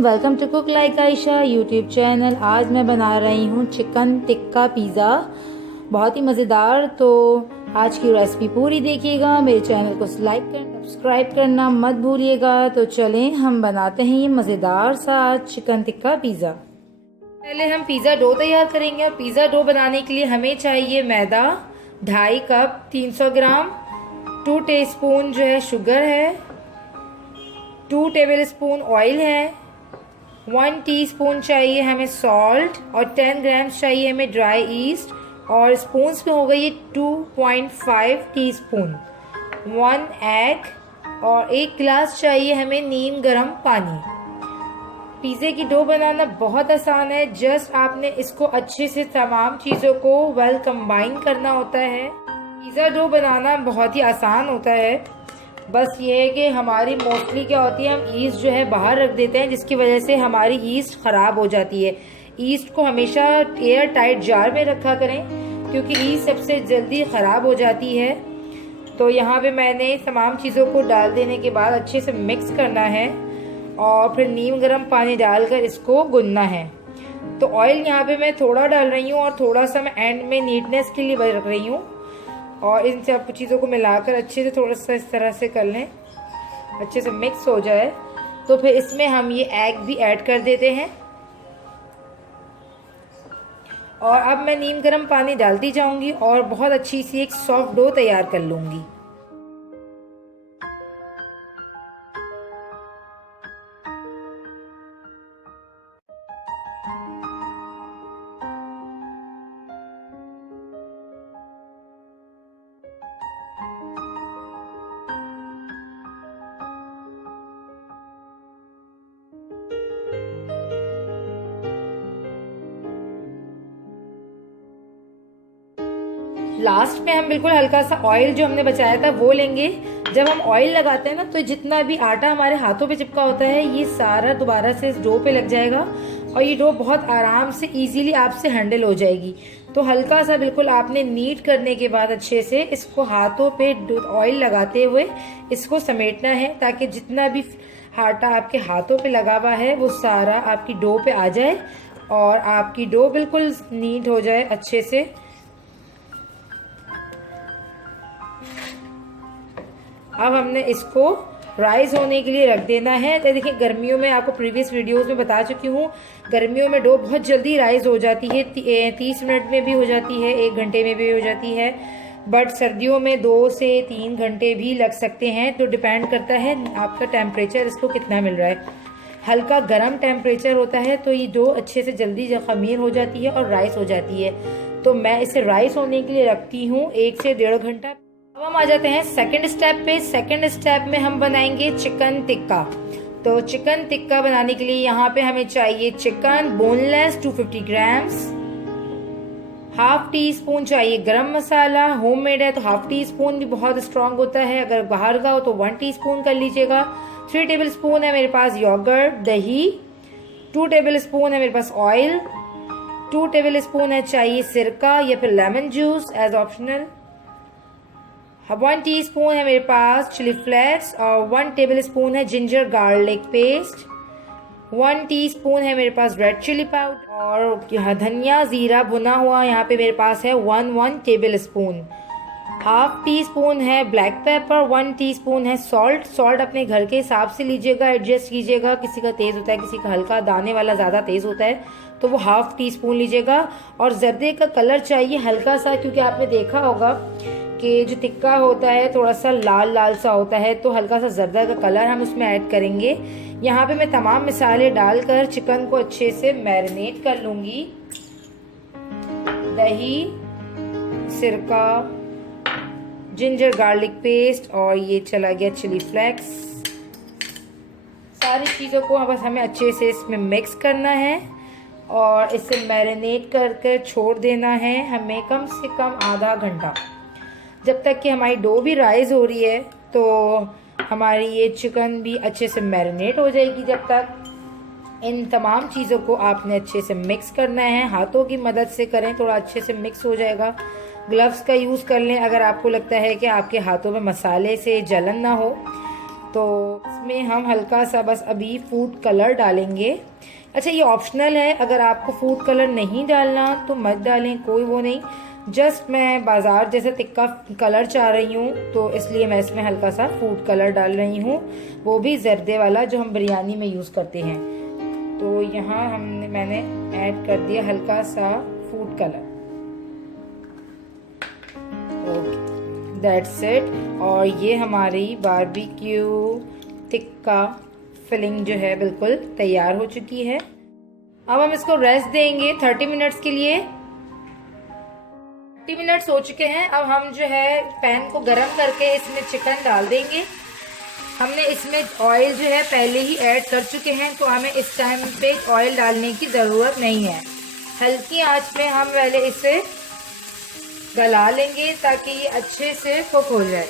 Welcome to cook like Aisha YouTube channel. आज मैं बना रही हूँ चिकन टिक्का पिज़्ज़ा, बहुत ही मज़ेदार। तो आज की रेसिपी पूरी देखिएगा, मेरे चैनल को लाइक करना सब्सक्राइब करना मत भूलिएगा। तो चलें हम बनाते हैं ये मज़ेदार सा चिकन टिक्का पिज़्ज़ा। पहले हम पिज़्ज़ा डो तैयार करेंगे। पिज़्ज़ा डो बनाने के लिए हमें चाहिए मैदा 2.5 कप 300 ग्राम, 2 टीस्पून जो है शुगर है, 2 टेबलस्पून ऑयल है, 1 टीस्पून चाहिए हमें सॉल्ट और 10 ग्राम चाहिए हमें ड्राई ईस्ट, और स्पून्स में होगा ये 2.5 टीस्पून, 1 एग और 1 गिलास चाहिए हमें नीम गर्म पानी। पिज़्ज़े की डो बनाना बहुत आसान है, जस्ट आपने इसको अच्छे से तमाम चीज़ों को वेल कंबाइन करना होता है। पिज़्ज़ा डो बनाना बहुत ही आसान होता है, बस ये है कि हमारी मोस्टली क्या होती है, हम ईस्ट जो है बाहर रख देते हैं, जिसकी वजह से हमारी ईस्ट ख़राब हो जाती है। ईस्ट को हमेशा एयर टाइट जार में रखा करें, क्योंकि ईस्ट सबसे जल्दी ख़राब हो जाती है। तो यहाँ पे मैंने तमाम चीज़ों को डाल देने के बाद अच्छे से मिक्स करना है और फिर नीम गर्म पानी डालकर इसको गूंदना है। तो ऑयल यहाँ पे मैं थोड़ा डाल रही हूँ और थोड़ा सा मैं एंड में नीटनेस के लिए रख रही हूँ। और इन सब चीज़ों को मिलाकर अच्छे से थोड़ा सा इस तरह से कर लें, अच्छे से मिक्स हो जाए। तो फिर इसमें हम ये एग भी ऐड कर देते हैं और अब मैं नीम गर्म पानी डालती जाऊंगी और बहुत अच्छी सी एक सॉफ्ट डो तैयार कर लूँगी। लास्ट में हम बिल्कुल हल्का सा ऑयल जो हमने बचाया था वो लेंगे। जब हम ऑयल लगाते हैं ना, तो जितना भी आटा हमारे हाथों पे चिपका होता है ये सारा दोबारा से इस डो पे लग जाएगा और ये डो बहुत आराम से इजीली आपसे हैंडल हो जाएगी। तो हल्का सा बिल्कुल आपने नीट करने के बाद अच्छे से इसको हाथों पे ऑयल लगाते हुए इसको समेटना है, ताकि जितना भी आटा आपके हाथों पे लगा हुआ है वो सारा आपकी डो पे आ जाए और आपकी डो बिल्कुल नीट हो जाए अच्छे से। अब हमने इसको राइज होने के लिए रख देना है। तो देखिए, गर्मियों में आपको प्रीवियस वीडियोस में बता चुकी हूँ, गर्मियों में डो बहुत जल्दी राइज हो जाती है, 30 मिनट में भी हो जाती है, 1 घंटे में भी हो जाती है। बट सर्दियों में 2 से 3 घंटे भी लग सकते हैं। तो डिपेंड करता है आपका टेम्परेचर इसको कितना मिल रहा है। हल्का गर्म टेम्परेचर होता है तो ये डो अच्छे से जल्दी खमीर हो जाती है और राइस हो जाती है। तो मैं इसे राइस होने के लिए रखती हूँ 1 से 1.5 घंटा। अब हम आ जाते हैं सेकंड स्टेप पे। सेकंड स्टेप में हम बनाएंगे चिकन टिक्का। तो चिकन टिक्का बनाने के लिए यहाँ पे हमें चाहिए चिकन बोनलेस 250 ग्राम्स, 1/2 टीस्पून चाहिए गरम मसाला, होममेड है तो 1/2 टीस्पून भी बहुत स्ट्रांग होता है, अगर बाहर का हो तो 1 टीस्पून कर लीजिएगा। 3 टेबलस्पून है मेरे पास योगर्ट दही, 2 टेबलस्पून है मेरे पास ऑयल, 2 टेबलस्पून है चाहिए सिरका या फिर lemon juice as optional, 1 teaspoon है मेरे पास चिली फ्लेक्स और 1 टेबलस्पून है जिंजर गार्लिक पेस्ट, 1 टीस्पून है मेरे पास रेड चिली पाउडर और धनिया जीरा भुना हुआ यहाँ पे मेरे पास है 1 टेबलस्पून, 1/2 टीस्पून है ब्लैक पेपर, 1 टीस्पून है सॉल्ट। सॉल्ट अपने घर के हिसाब से लीजिएगा, एडजस्ट कीजिएगा, किसी का तेज़ होता है, किसी का हल्का, दाने वाला ज़्यादा तेज़ होता है तो वो 1/2 टीस्पून लीजिएगा। और जर्दे का कलर चाहिए हल्का सा, क्योंकि आपने देखा होगा कि जो टिक्का होता है थोड़ा सा लाल लाल सा होता है, तो हल्का सा जर्दा का कलर हम उसमें ऐड करेंगे। यहाँ पे मैं तमाम मसाले डालकर चिकन को अच्छे से मैरिनेट कर लूँगी। दही, सिरका, जिंजर गार्लिक पेस्ट और ये चला गया चिली फ्लेक्स, सारी चीज़ों को बस हमें अच्छे से इसमें मिक्स करना है और इसे मैरिनेट कर छोड़ देना है हमें कम से कम आधा घंटा, जब तक कि हमारी डो भी राइज हो रही है। तो हमारी ये चिकन भी अच्छे से मैरिनेट हो जाएगी। जब तक इन तमाम चीज़ों को आपने अच्छे से मिक्स करना है, हाथों की मदद से करें, थोड़ा अच्छे से मिक्स हो जाएगा। ग्लव्स का यूज़ कर लें अगर आपको लगता है कि आपके हाथों में मसाले से जलन ना हो। तो इसमें हम हल्का सा बस अभी फूड कलर डालेंगे। अच्छा, ये ऑप्शनल है, अगर आपको फूड कलर नहीं डालना तो मत डालें, कोई वो नहीं। जस्ट मैं बाज़ार जैसा तिक्का कलर चाह रही हूँ, तो इसलिए मैं इसमें हल्का सा फूड कलर डाल रही हूँ, वो भी जर्दे वाला जो हम बिरयानी में यूज़ करते हैं। तो यहाँ मैंने ऐड कर दिया हल्का सा food colour. Okay, that's it. और ये हमारी बारबेक्यू टिक्का फिलिंग जो है बिल्कुल तैयार हो चुकी है। अब हम इसको रेस्ट देंगे 30 मिनट्स के लिए। 30 मिनट्स हो चुके हैं। अब हम जो है पैन को गरम करके इसमें चिकन डाल देंगे। हमने इसमें ऑयल जो है पहले ही ऐड कर चुके हैं, तो हमें इस टाइम पे ऑयल डालने की ज़रूरत नहीं है। हल्की आंच में हम पहले इसे गला लेंगे ताकि ये अच्छे से कुक हो जाए।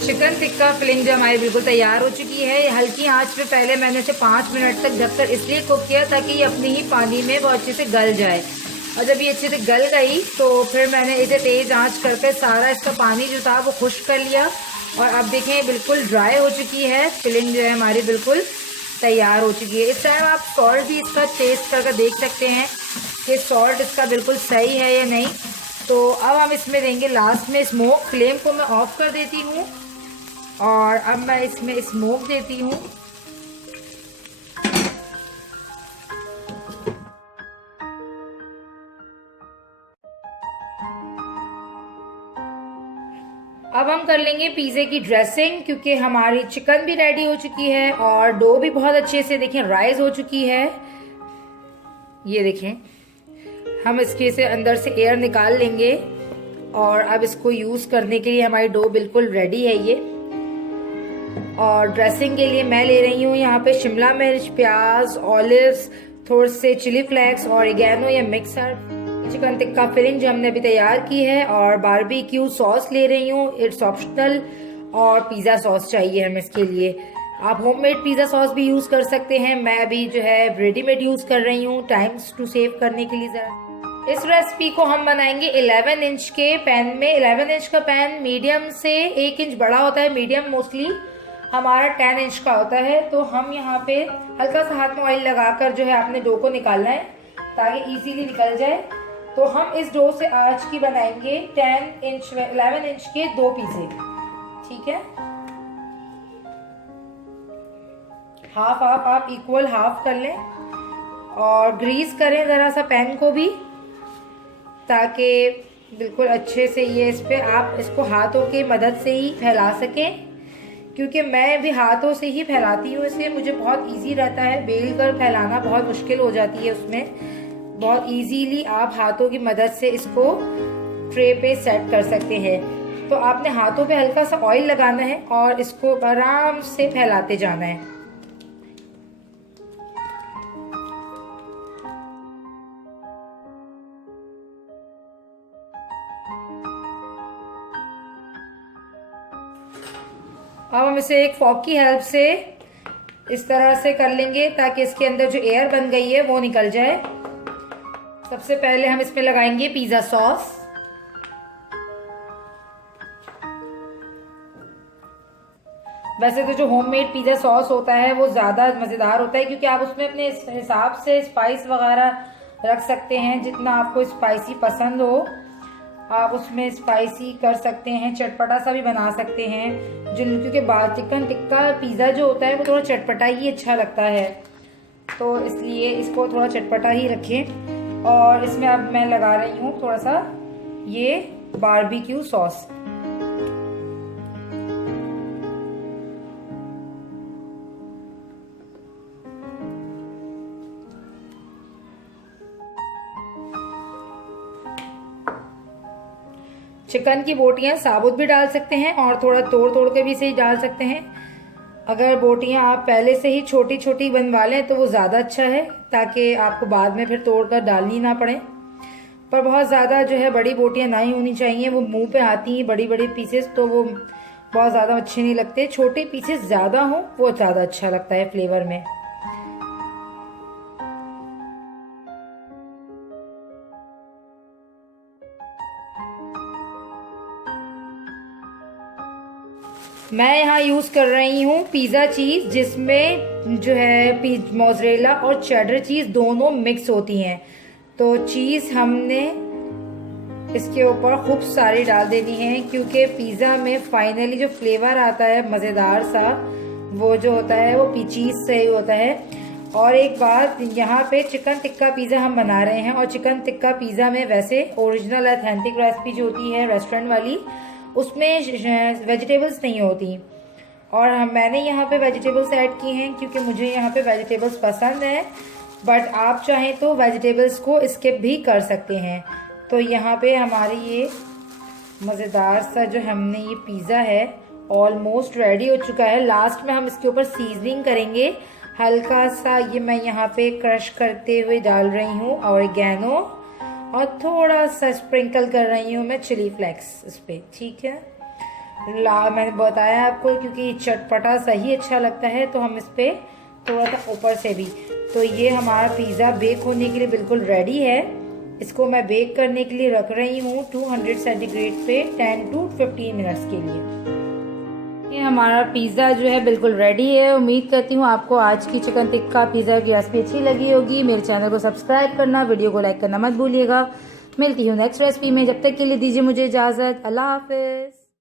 चिकन टिक्का फिलिंग जो हमारी बिल्कुल तैयार हो चुकी है। हल्की आंच पे पहले मैंने इसे 5 मिनट तक ढककर इसलिए कुक किया ताकि ये अपने ही पानी में बहुत अच्छे से गल जाए। और जब ये अच्छे से गल गई तो फिर मैंने इसे तेज़ आंच करके सारा इसका पानी जो था वो खुश्क कर लिया। और अब देखें बिल्कुल ड्राई हो चुकी है फिलिंग, जो है हमारी बिल्कुल तैयार हो चुकी है। इस टाइम आप सॉल्ट भी इसका टेस्ट करके देख सकते हैं कि सॉल्ट इसका बिल्कुल सही है या नहीं। तो अब हम इसमें देंगे लास्ट में स्मोक। फ्लेम को मैं ऑफ कर देती हूँ और अब मैं इसमें स्मोक देती हूँ। अब हम कर लेंगे पिज़्ज़े की ड्रेसिंग, क्योंकि हमारी चिकन भी रेडी हो चुकी है और डो भी बहुत अच्छे से देखें राइज हो चुकी है। ये देखें, हम इसके से अंदर से एयर निकाल लेंगे और अब इसको यूज़ करने के लिए हमारी डो बिल्कुल रेडी है ये। और ड्रेसिंग के लिए मैं ले रही हूँ यहाँ पे शिमला मिर्च, प्याज, ऑलिव्स, थोड़े से चिली फ्लेक्स, ऑरिगेनो या mix herb, chicken tikka filling जो हमने अभी तैयार की है, और बारबेक्यू सॉस ले रही हूँ, इट्स ऑप्शनल। और पिज़्ज़ा सॉस चाहिए हमें इसके लिए। आप होममेड पिज़्ज़ा सॉस भी यूज़ कर सकते हैं, मैं अभी जो है रेडीमेड यूज़ कर रही हूँ टाइम्स टू सेव करने के लिए ज़रा। इस रेसिपी को हम बनाएंगे 11 इंच के पैन में। 11 इंच का पैन मीडियम से 1 इंच बड़ा होता है, मीडियम मोस्टली हमारा 10 इंच का होता है। तो हम यहाँ पे हल्का सा हाथ में ऑयल लगाकर जो है अपने डो को निकालना है ताकि इजीली निकल जाए। तो हम इस डो से आज की बनाएंगे 11 इंच के 2 पिज़्ज़े, ठीक है। हाफ हाफ आप इक्वल हाफ कर लें और ग्रीस करें ज़रा सा पैन को भी, ताकि बिल्कुल अच्छे से ये इस पे आप इसको हाथों की मदद से ही फैला सकें, क्योंकि मैं भी हाथों से ही फैलाती हूँ इसे, मुझे बहुत इजी रहता है। बेल कर फैलाना बहुत मुश्किल हो जाती है उसमें। बहुत इजीली आप हाथों की मदद से इसको ट्रे पे सेट कर सकते हैं। तो आपने हाथों पे हल्का सा ऑयल लगाना है और इसको आराम से फैलाते जाना है। अब हम इसे एक फॉक की हेल्प से इस तरह से कर लेंगे ताकि इसके अंदर जो एयर बन गई है वो निकल जाए। सबसे पहले हम इसमें लगाएंगे पिज़्ज़ा सॉस। वैसे तो जो होममेड पिज़्ज़ा सॉस होता है वो ज़्यादा मज़ेदार होता है, क्योंकि आप उसमें अपने हिसाब से स्पाइस वगैरह रख सकते हैं, जितना आपको स्पाइसी पसंद हो आप उसमें स्पाइसी कर सकते हैं, चटपटा सा भी बना सकते हैं। क्योंकि चिकन टिक्का पिज़्ज़ा जो होता है वो थोड़ा चटपटा ही अच्छा लगता है, तो इसलिए इसको थोड़ा चटपटा ही रखें। और इसमें अब मैं लगा रही हूँ थोड़ा सा ये बारबेक्यू सॉस। चिकन की बोटियां साबुत भी डाल सकते हैं और थोड़ा तोड़ तोड़ के भी इसे डाल सकते हैं। अगर बोटियां आप पहले से ही छोटी छोटी बनवा लें तो वो ज़्यादा अच्छा है, ताकि आपको बाद में फिर तोड़कर डालनी ना पड़े। पर बहुत ज़्यादा जो है बड़ी बोटियां ना ही होनी चाहिए, वो मुंह पे आती हैं बड़ी बड़ी पीसेस, तो वो बहुत ज़्यादा अच्छे नहीं लगते। छोटे पीसेस ज़्यादा हो वो ज़्यादा अच्छा लगता है फ्लेवर में। मैं यहाँ यूज़ कर रही हूँ पिज़्ज़ा चीज़, जिसमें जो है मोज़रेला और चेडर चीज़ दोनों मिक्स होती हैं। तो चीज़ हमने इसके ऊपर खूब सारी डाल देनी है, क्योंकि पिज़्ज़ा में फाइनली जो फ्लेवर आता है मज़ेदार सा, वो जो होता है वो चीज़ से ही होता है। और एक बात, यहाँ पे चिकन टिक्का पिज़्ज़ा हम बना रहे हैं, और चिकन टिक्का पिज़्ज़ा में वैसे ओरिजिनल ऑथेंटिक रेसिपी जो होती है रेस्टोरेंट वाली, उसमें वेजिटेबल्स नहीं होती। और मैंने यहाँ पे वेजिटेबल्स ऐड की हैं क्योंकि मुझे यहाँ पे वेजिटेबल्स पसंद है, बट आप चाहें तो वेजिटेबल्स को स्किप भी कर सकते हैं। तो यहाँ पे हमारी ये मज़ेदार सा जो हमने ये पिज़्ज़ा है ऑलमोस्ट रेडी हो चुका है। लास्ट में हम इसके ऊपर सीजनिंग करेंगे। हल्का सा ये मैं यहाँ पे क्रश करते हुए डाल रही हूँ ऑरिगेनो, और थोड़ा सा स्प्रिंकल कर रही हूँ मैं चिली फ्लेक्स इस पर, ठीक है। मैंने बताया आपको क्योंकि चटपटा सही अच्छा लगता है, तो हम इस पर थोड़ा सा ऊपर से भी। तो ये हमारा पिज़्ज़ा बेक होने के लिए बिल्कुल रेडी है। इसको मैं बेक करने के लिए रख रही हूँ 200 सेंटीग्रेड पे 10 to 15 मिनट्स के लिए। ये हमारा पिज़्ज़ा जो है बिल्कुल रेडी है। उम्मीद करती हूँ आपको आज की चिकन टिक्का पिज़्ज़ा की रेसिपी अच्छी लगी होगी। मेरे चैनल को सब्सक्राइब करना, वीडियो को लाइक करना मत भूलिएगा। मिलती हूँ नेक्स्ट रेसिपी में, जब तक के लिए दीजिए मुझे इजाज़त। अल्लाह हाफिज़।